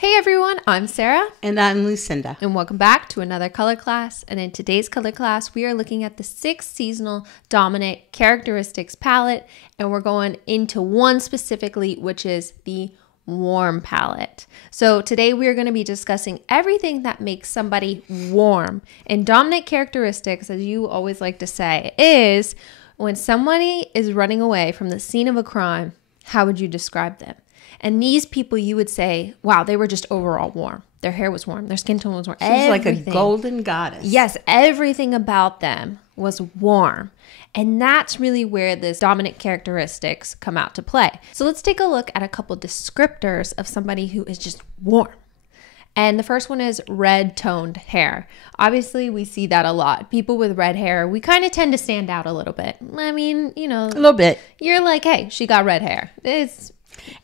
Hey everyone, I'm Sarah. And I'm Lucinda. And welcome back to another color class. And in today's color class, we are looking at the 6 seasonal dominant characteristics palette. And we're going into one specifically, which is the warm palette. So today we are going to be discussing everything that makes somebody warm. And dominant characteristics, as you always like to say, is when somebody is running away from the scene of a crime, how would you describe them? And these people, you would say, wow, they were just overall warm. Their hair was warm. Their skin tone was warm. She's like a golden goddess. Yes, everything about them was warm. And that's really where this dominant characteristics come out to play. So let's take a look at a couple descriptors of somebody who is just warm. And the first one is red toned hair. Obviously, we see that a lot. People with red hair, we kind of tend to stand out a little bit. I mean, you know. A little bit. You're like, hey, she got red hair.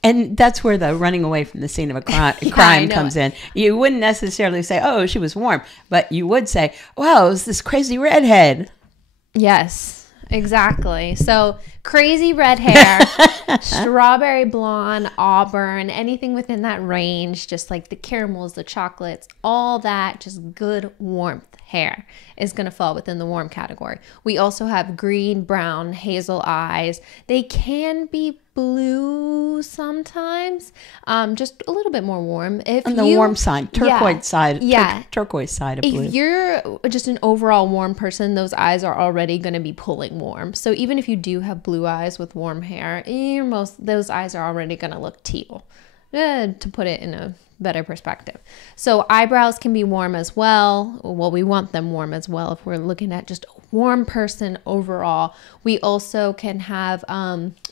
And that's where the running away from the scene of a crime comes in. You wouldn't necessarily say, oh, she was warm, but you would say, wow, it was this crazy redhead. Yes, exactly. So crazy red hair, strawberry blonde, auburn, anything within that range, just like the caramels, the chocolates, all that, just good warmth hair is going to fall within the warm category. We also have green, brown, hazel eyes. They can be blue sometimes, just a little bit more warm. On the warm side, turquoise side of blue. If you're just an overall warm person, those eyes are already going to be pulling warm. So even if you do have blue eyes with warm hair, those eyes are already going to look teal, to put it in a better perspective. So eyebrows can be warm as well. Well, we want them warm as well if we're looking at just a warm person overall. We also can have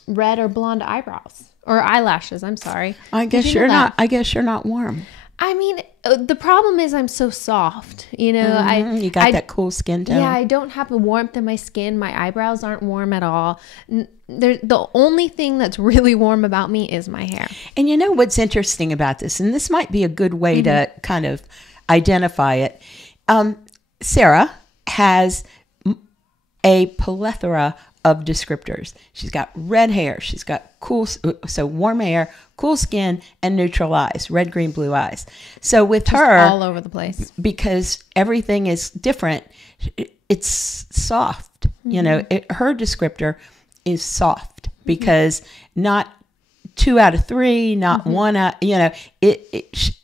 red or blonde eyebrows or eyelashes. I'm sorry. I guess you're not. I guess you're not warm. I mean, the problem is I'm so soft, you know. You got that cool skin tone. Yeah, I don't have a warmth in my skin. My eyebrows aren't warm at all. The only thing that's really warm about me is my hair. And you know what's interesting about this, and this might be a good way to kind of identify it. Sarah has a plethora of descriptors. She's got red hair. She's got warm hair, cool skin, and neutral eyes, red, green, blue eyes. So with just her, all over the place, because everything is different, it's soft. You know, her descriptor is soft because not 2 out of 3, not 1 out, you know,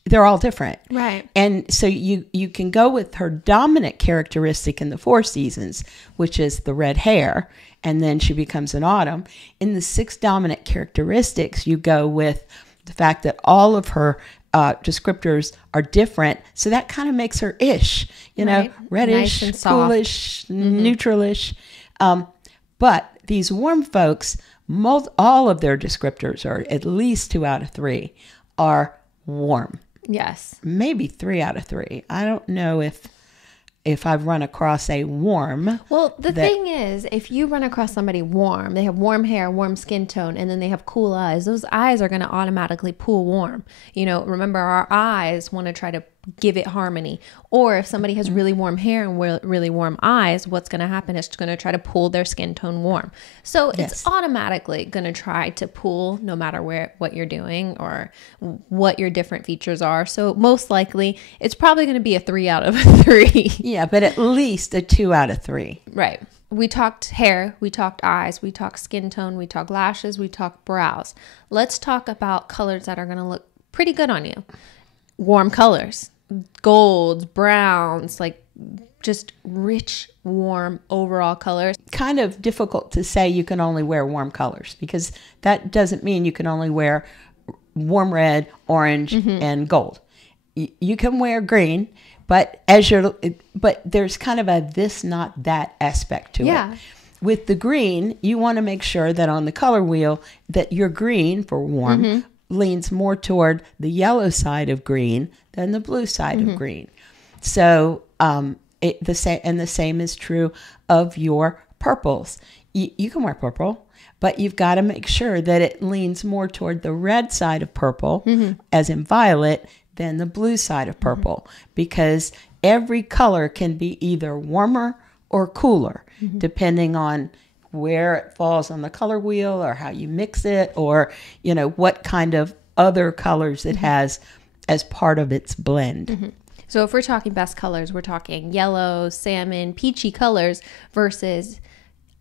they're all different. Right. And so you can go with her dominant characteristic in the 4 seasons, which is the red hair, and then she becomes an autumn. In the 6 dominant characteristics, you go with the fact that all of her descriptors are different. So that kind of makes her ish, you know, reddish, nice coolish, neutralish. But these warm folks, all of their descriptors, or at least 2 out of 3, are warm. Yes. Maybe 3 out of 3. I don't know if I've run across a warm. Well, the thing is, if you run across somebody warm, they have warm hair, warm skin tone, and then they have cool eyes, those eyes are going to automatically pull warm. You know, remember, our eyes want to try to give it harmony. Or if somebody has really warm hair and really warm eyes, what's going to happen is it's going to try to pull their skin tone warm. So it's automatically going to try to pull no matter what you're doing or what your different features are. So most likely it's probably going to be a 3 out of 3. Yeah, but at least a 2 out of 3. Right. We talked hair, we talked eyes, we talked skin tone, we talked lashes, we talked brows. Let's talk about colors that are going to look pretty good on you. Warm colors, golds, browns, like just rich, warm overall colors. Kind of difficult to say you can only wear warm colors, because that doesn't mean you can only wear warm red, orange, and gold. You can wear green, but there's kind of a this, not that aspect to it. With the green, you want to make sure that on the color wheel that your green for warm leans more toward the yellow side of green than the blue side of green. So the same is true of your purples. You can wear purple, but you've got to make sure that it leans more toward the red side of purple, as in violet, than the blue side of purple, because every color can be either warmer or cooler, depending on where it falls on the color wheel or how you mix it, or, you know, what kind of other colors it has as part of its blend. So if we're talking best colors, we're talking yellow, salmon, peachy colors versus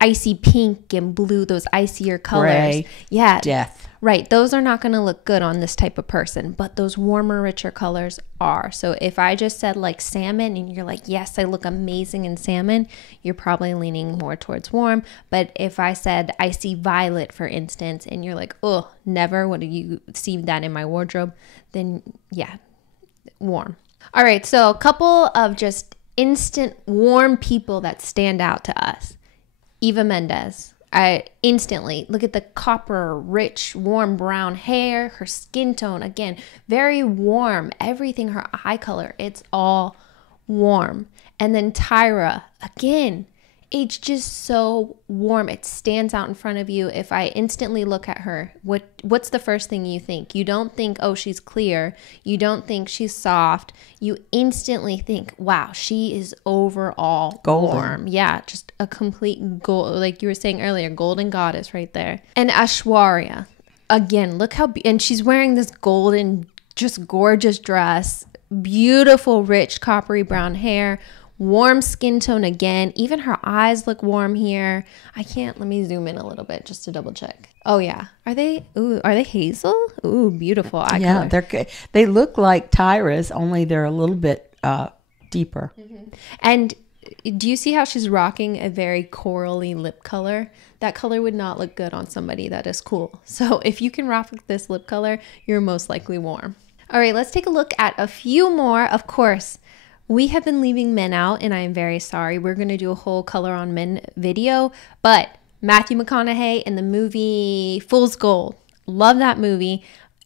icy pink and blue, those icier colors. Gray, yeah. death. Right. Those are not going to look good on this type of person, but those warmer, richer colors are. So if I just said like salmon and you're like, yes, I look amazing in salmon, you're probably leaning more towards warm. But if I said icy violet, for instance, and you're like, oh, never would you see that in my wardrobe, then yeah, warm. All right. So a couple of just instant warm people that stand out to us. Eva Mendes. I instantly look at the copper, rich, warm brown hair, her skin tone, again, very warm, everything, her eye color, it's all warm. And then Tyra, again, it's just so warm. It stands out in front of you. If I instantly look at her, what's the first thing you think? You don't think, oh, she's clear. You don't think she's soft. You instantly think, wow, she is overall golden. Warm. Yeah, just a complete gold, like you were saying earlier, golden goddess right there. And Aishwarya, again, look how, and she's wearing this golden, just gorgeous dress, beautiful, rich, coppery brown hair, warm skin tone again. Even her eyes look warm here. Let me zoom in a little bit just to double check. Oh yeah. Are they hazel? Ooh, beautiful eye color. They look like Tyra's, only they're a little bit deeper. And do you see how she's rocking a very corally lip color? That color would not look good on somebody that is cool. So if you can rock this lip color, you're most likely warm. All right, let's take a look at a few more. Of course, we have been leaving men out, and I am very sorry. We're going to do a whole color on men video, but Matthew McConaughey in the movie Fool's Gold. Love that movie.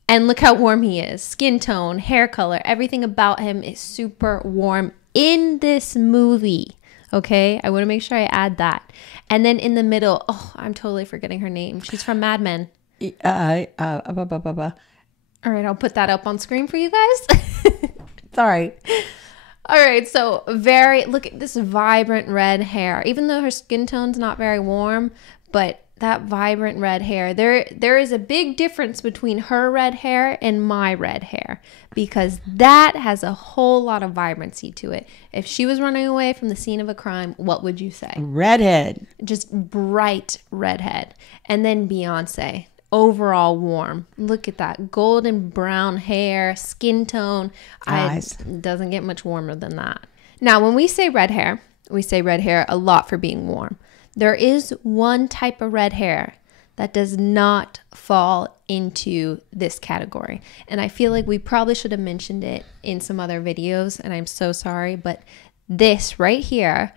And look how warm he is. Skin tone, hair color, everything about him is super warm in this movie. Okay, I want to make sure I add that. And then in the middle, oh, I'm totally forgetting her name. She's from Mad Men. All right, I'll put that up on screen for you guys. Sorry. All right, so look at this vibrant red hair. Even though her skin tone's not very warm, but that vibrant red hair, there is a big difference between her red hair and my red hair, because that has a whole lot of vibrancy to it. If she was running away from the scene of a crime, what would you say? Redhead. Just bright redhead. And then Beyoncé. Overall warm. Look at that golden brown hair, skin tone. Eyes. Doesn't get much warmer than that. Now, when we say red hair a lot for being warm. There is one type of red hair that does not fall into this category. And I feel like we probably should have mentioned it in some other videos, and I'm so sorry, but this right here,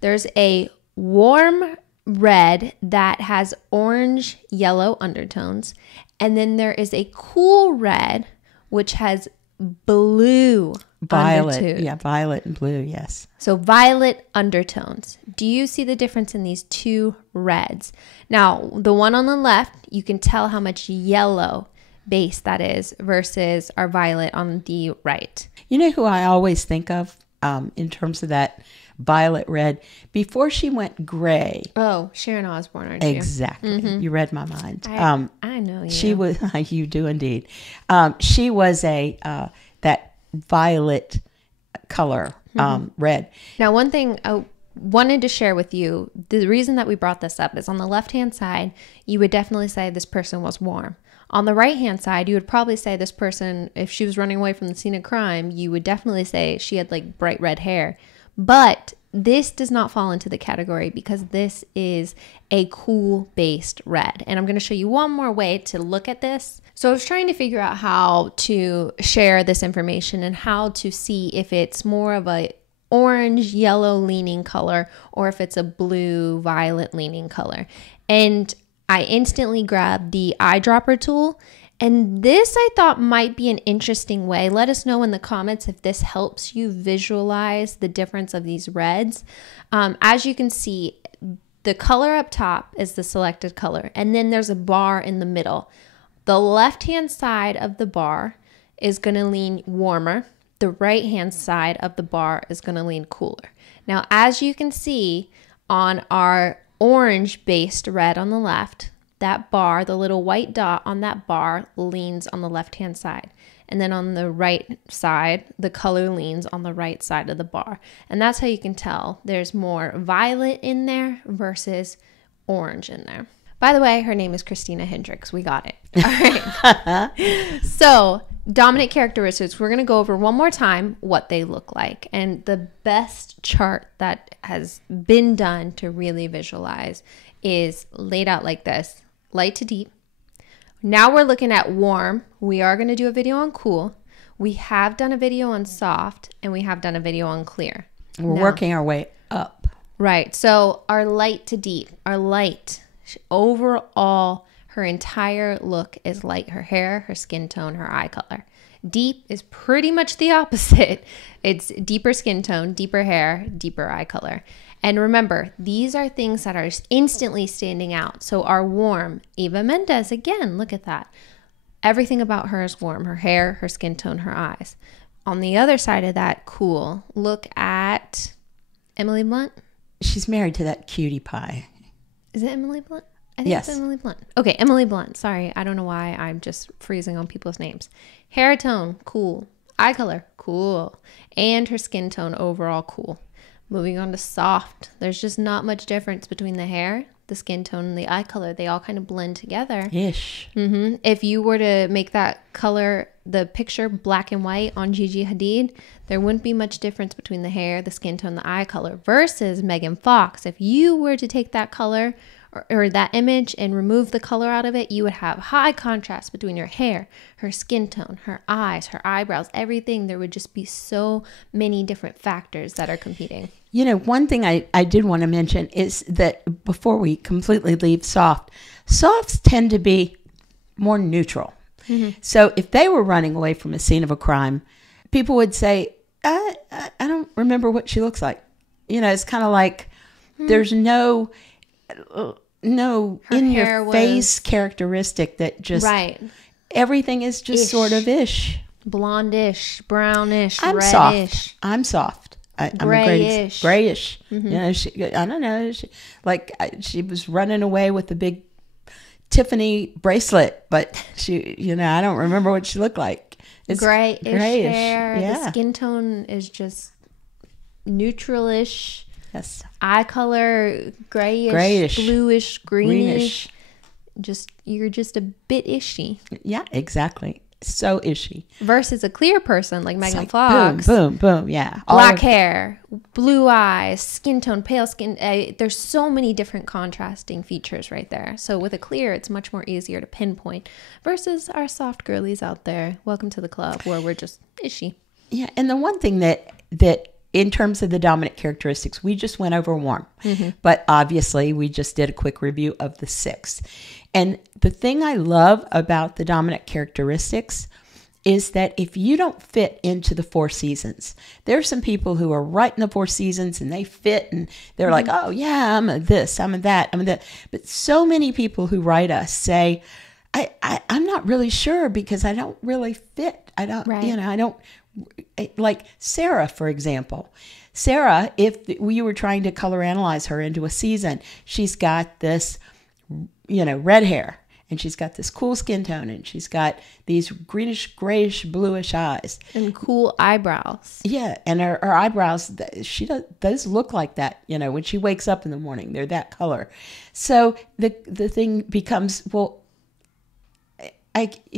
there's a warm red that has orange yellow undertones, and then there is a cool red which has blue violet undertones. Yeah, violet and blue. Yes. So violet undertones. Do you see the difference in these two reds? Now the one on the left, you can tell how much yellow base that is versus our violet on the right. You know who I always think of in terms of that violet red before she went gray? Oh, Sharon Osbourne, aren't you? Exactly. You read my mind. I know you. She was. You do indeed. She was that violet color, red. Now, one thing I wanted to share with you, the reason that we brought this up is on the left-hand side, you would definitely say this person was warm. On the right-hand side, you would probably say this person, if she was running away from the scene of crime, you would definitely say she had like bright red hair. But this does not fall into the category because this is a cool based red. And I'm going to show you one more way to look at this. So I was trying to figure out how to share this information and how to see if it's more of a orange yellow leaning color or if it's a blue violet leaning color. And I instantly grabbed the eyedropper tool. And this I thought might be an interesting way. Let us know in the comments if this helps you visualize the difference of these reds. As you can see, the color up top is the selected color, and then there's a bar in the middle. The left-hand side of the bar is going to lean warmer. The right-hand side of the bar is going to lean cooler. Now, as you can see on our orange-based red on the left, that bar, the little white dot on that bar leans on the left-hand side. And then on the right side, the color leans on the right side of the bar. And that's how you can tell there's more violet in there versus orange in there. By the way, her name is Christina Hendricks. We got it. All right. So, dominant characteristics. We're going to go over one more time what they look like. And the best chart that has been done to really visualize is laid out like this. Light to deep. Now we're looking at warm. We are going to do a video on cool. We have done a video on soft, and we have done a video on clear. We're working our way up. Right. So our light to deep, our light, overall, her entire look is light. Her hair, her skin tone, her eye color. Deep is pretty much the opposite. It's deeper skin tone, deeper hair, deeper eye color. And remember, these are things that are instantly standing out. So our warm, Eva Mendes, again, look at that. Everything about her is warm. Her hair, her skin tone, her eyes. On the other side of that, cool. Look at Emily Blunt. She's married to that cutie pie. Is it Emily Blunt? I think it's Emily Blunt. Okay, Emily Blunt. Sorry, I don't know why I'm just freezing on people's names. Hair tone, cool. Eye color, cool. And her skin tone, overall, cool. Moving on to soft. There's just not much difference between the hair, the skin tone, and the eye color. They all kind of blend together. Ish. Mm-hmm. If you were to make that color, the picture black and white on Gigi Hadid, there wouldn't be much difference between the hair, the skin tone, the eye color versus Megan Fox. If you were to take that color or that image and remove the color out of it, you would have high contrast between your hair, her skin tone, her eyes, her eyebrows, everything. There would just be so many different factors that are competing. You know, one thing I did want to mention is that before we completely leave softs tend to be more neutral. Mm-hmm. So if they were running away from a scene of a crime, people would say, I don't remember what she looks like. You know, it's kind of like there's no in your face characteristic that just everything is just sort of ish, blondish, brownish, I'm reddish. I'm soft. I'm grayish. Grayish. Mm-hmm. You know, I don't know. She was running away with a big Tiffany bracelet, but I don't remember what she looked like. It's grayish hair. Yeah. The skin tone is just neutralish. Yes. Eye color, grayish, bluish, greenish. You're just a bit ishy. Yeah, exactly. So ishy. Versus a clear person like Megan Fox. Boom, boom, boom. Yeah. Black hair, blue eyes, skin tone, pale skin. There's so many different contrasting features right there. So with a clear, it's much more easier to pinpoint. Versus our soft girlies out there. Welcome to the club where we're just ishy. Yeah, and the one thing that in terms of the dominant characteristics, we just went over warm. Mm-hmm. But obviously, we just did a quick review of the 6. And the thing I love about the dominant characteristics is that if you don't fit into the 4 seasons, there are some people who are right in the 4 seasons and they fit and they're like, oh, yeah, I'm a this, I'm a that, I'm a that. But so many people who write us say, I'm not really sure because I don't really fit. I don't, I don't. Like Sarah, for example. Sarah, if we were trying to color analyze her into a season, she's got this, red hair, and she's got this cool skin tone, and she's got these greenish, grayish, bluish eyes. And cool eyebrows. Yeah, and her eyebrows, those look like that, when she wakes up in the morning, they're that color. So the thing becomes, well,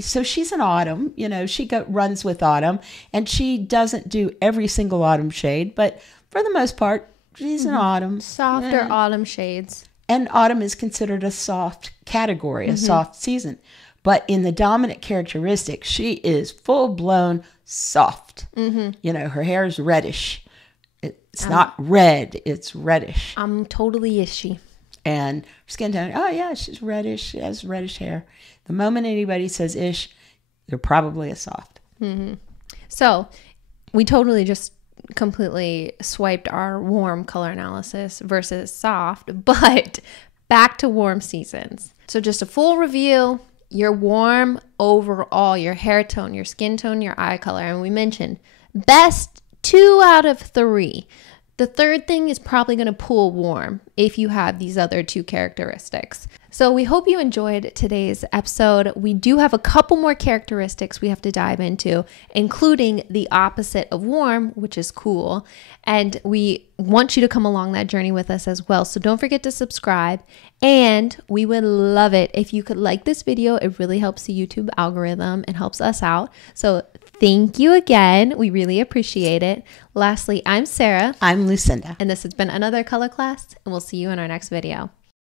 so she's an autumn, she runs with autumn, and she doesn't do every single autumn shade, but for the most part, she's an autumn. Softer autumn shades. And autumn is considered a soft category, a soft season. But in the dominant characteristic, she is full-blown soft. Mm-hmm. Her hair is reddish. It's not red, it's reddish. I'm totally ishy. And skin tone, oh yeah, she's reddish. She has reddish hair. The moment anybody says ish, they're probably a soft. Mm-hmm. So we totally just completely swiped our warm color analysis versus soft, but back to warm seasons. So just a full review, your warm overall, your hair tone, your skin tone, your eye color. And we mentioned best 2 out of 3. The third thing is probably going to pull warm if you have these other two characteristics. So we hope you enjoyed today's episode. We do have a couple more characteristics we have to dive into, including the opposite of warm, which is cool. And we want you to come along that journey with us as well. So don't forget to subscribe. And we would love it if you could like this video. It really helps the YouTube algorithm and helps us out. So thank you again. We really appreciate it. Lastly, I'm Sarah. I'm Lucinda. And this has been another color class, and we'll see you in our next video.